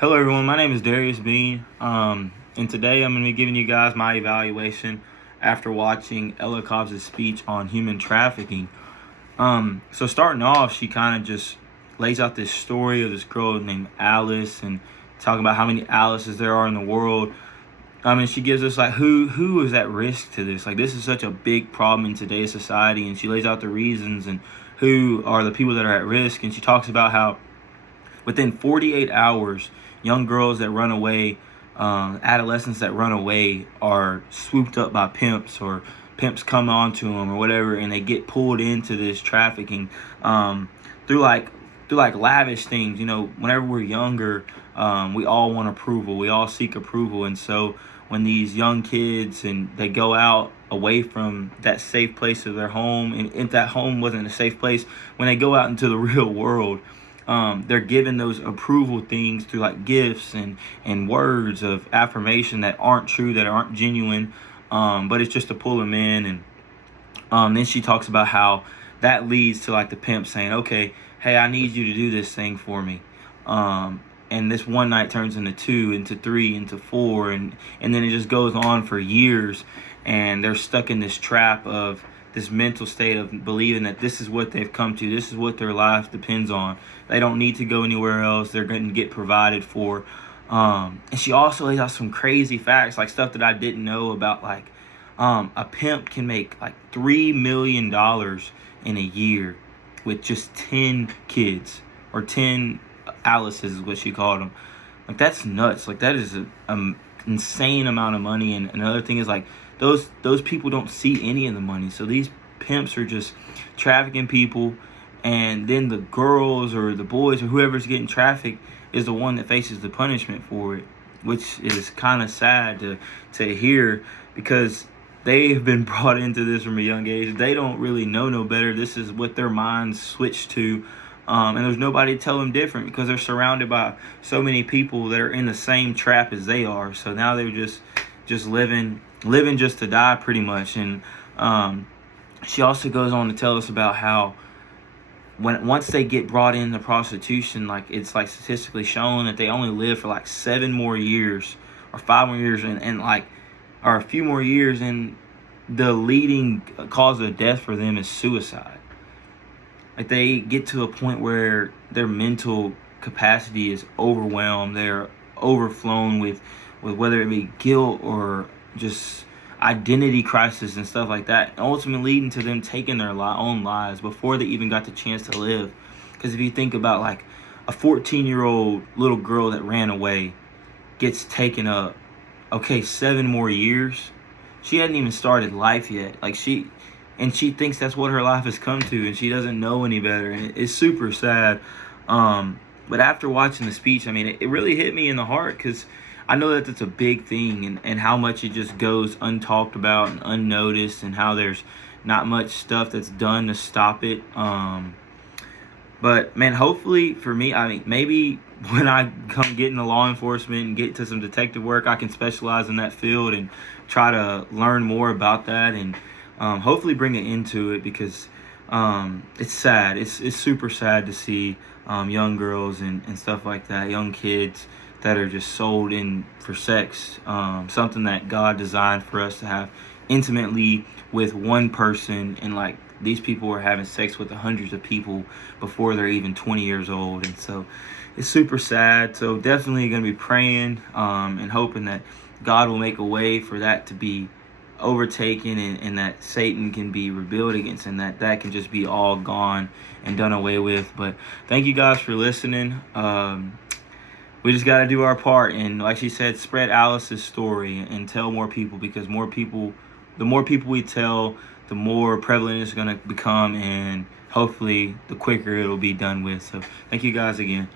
Hello, everyone. My name is Darius Bean, and today I'm going to be giving you guys my evaluation after watching Ella Cobbs' speech on human trafficking. So starting off, she kind of just lays out this story of this girl named Alice and talking about how many Alices there are in the world. She gives us like who is at risk to this. Like, this is such a big problem in today's society, and she lays out the reasons and who are the people that are at risk. And she talks about how within 48 hours, young girls that run away, adolescents that run away, are swooped up by pimps, or pimps come onto them or whatever, and they get pulled into this trafficking through like lavish things. You know, whenever we're younger, we all want approval. We all seek approval, and so when these young kids and they go out away from that safe place of their home, and if that home wasn't a safe place, when they go out into the real world, they're given those approval things through like gifts and words of affirmation that aren't true, that aren't genuine, but it's just to pull them in. And then she talks about how that leads to like the pimp saying, okay, hey, I need you to do this thing for me. And this one night turns into 2, into 3, into 4, and then it just goes on for years, and they're stuck in this trap of this mental state of believing that this is what they've come to, this is what their life depends on. They don't need to go anywhere else. They're going to get provided for. And she also lays out some crazy facts, like stuff that I didn't know about, like a pimp can make like $3 million in a year with just 10 kids, or 10 Alice's is what she called them. Like, that's nuts. Like, that is a insane amount of money. And another thing is, like, those people don't see any of the money. So these pimps are just trafficking people, and then the girls or the boys or whoever's getting trafficked is the one that faces the punishment for it, which is kind of sad to hear, because they've been brought into this from a young age. They don't really know no better. This is what their minds switch to. And there's nobody to tell them different, because they're surrounded by so many people that are in the same trap as they are. So now they're just living just to die, pretty much. And she also goes on to tell us about how once they get brought into prostitution, like, it's like statistically shown that they only live for like 7 more years or 5 more years, and like, or a few more years, and the leading cause of death for them is suicide. Like, they get to a point where their mental capacity is overwhelmed. They're overflown with whether it be guilt or just identity crisis and stuff like that, ultimately leading to them taking their own lives before they even got the chance to live. Because if you think about, like, a 14-year-old little girl that ran away gets taken up, okay, 7 more years. She hadn't even started life yet. Like, she thinks that's what her life has come to, and she doesn't know any better, and it's super sad. But after watching the speech, I mean, it really hit me in the heart, because I know that it's a big thing, and how much it just goes untalked about and unnoticed, and how there's not much stuff that's done to stop it. But man, hopefully for me, I mean, maybe when I come get into law enforcement and get to some detective work, I can specialize in that field and try to learn more about that, and hopefully bring it into it, because it's sad. It's super sad to see young girls and stuff like that, young kids that are just sold in for sex, something that God designed for us to have intimately with one person, and like, these people are having sex with hundreds of people before they're even 20 years old. And so it's super sad. So definitely going to be praying and hoping that God will make a way for that to be overtaken, and that Satan can be rebelled against, and that can just be all gone and done away with. But thank you guys for listening. We just got to do our part, and like she said, spread Alice's story and tell more people, because the more people we tell, the more prevalent it's going to become, and hopefully the quicker it'll be done with. So thank you guys again.